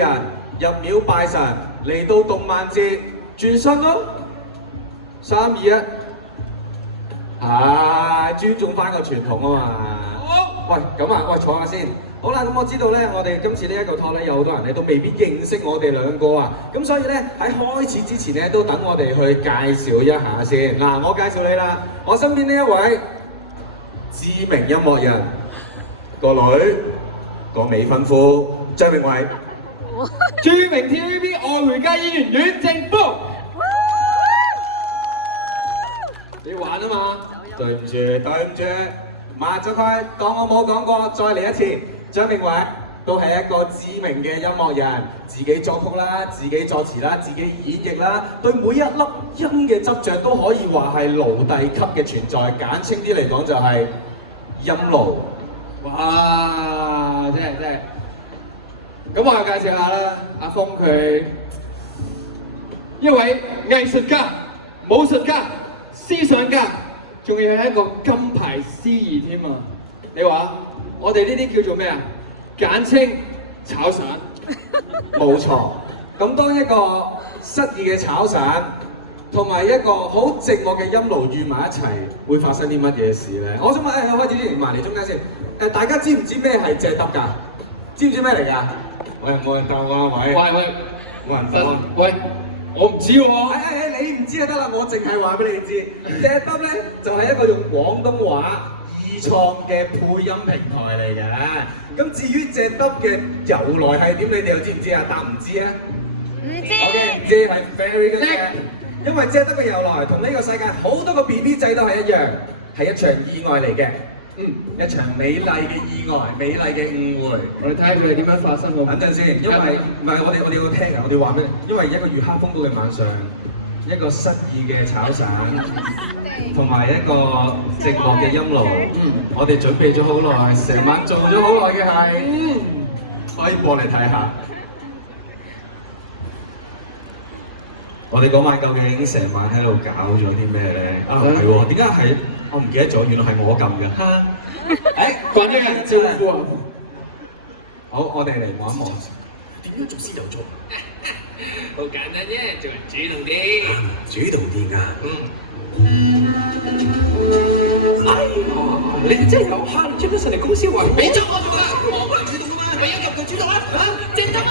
人入廟拜神，嚟到動漫節轉身咯。3、2、1，尊重翻個傳統啊嘛。喂，咁啊，喂，坐下先。好啦，咁我知道咧，我哋今次呢一個talk咧，有好多人咧都未必認識我哋兩個啊。咁所以咧喺開始之前咧，都等我哋去介紹一下先。嗱，我介紹你啦，我身邊呢一位知名音樂人，個女，個未婚夫張明偉，著名 TVB 愛回家演員阮正峰。你玩啊嘛？對唔住，抹咗佢，當我冇講過，再嚟一次。張明偉都係一個知名嘅音樂人，自己作曲啦，自己作詞啦，自己演繹啦，對每一粒音嘅執着都可以話係奴隸級嘅存在，簡稱啲嚟講就係音奴。哇！真係。咁我介紹下啦，阿峰佢一位藝術家、武術家、思想家，仲要係一個金牌司儀添啊！你話我哋呢啲叫做咩啊？簡稱炒散。冇錯。咁當一個失意嘅炒散同埋一個好寂寞嘅音奴遇埋一齊，會發生啲乜嘢事咧？我想問，開始之前埋嚟中間先。大家知唔知咩係借得㗎？知唔知咩嚟㗎？喂，冇人答我啊，喂！冇人答。喂，我唔知喎。你唔知就得啦，我淨係話俾你知。借得咧就係一個用廣東話二創嘅配音平台嚟嘅。咁至於借得嘅由來係點，你哋又知唔知啊？答唔知啊？唔知。OK，唔知係 very good 嘅。因為借得嘅由來同呢個世界好多個 BB 仔都係一樣，係一場意外嚟嘅。一場美麗嘅意外，美麗嘅誤會。我哋睇下佢哋點樣發生喎。等陣先，因為唔係我哋要聽啊，我哋話咩？因為一個月黑風高嘅晚上，一個失意嘅炒散，同埋一個寂寞嘅音奴。我哋準備咗好耐，成晚做咗好耐嘅係，可以播嚟睇下。我哋嗰晚究竟成晚喺度搞咗啲咩咧？啊，係喎，點解係？我唔記得咗，原來係我撳嘅。關於招呼啊！好，我哋嚟望一望。點樣做先有做？好簡單啫，做人主動啲。主動啲啊！哎呀，你哋真係有蝦，你出咗上嚟公司話俾咗我做啊！我唔主動啊嘛，你有入過主動啊？嚇，正得。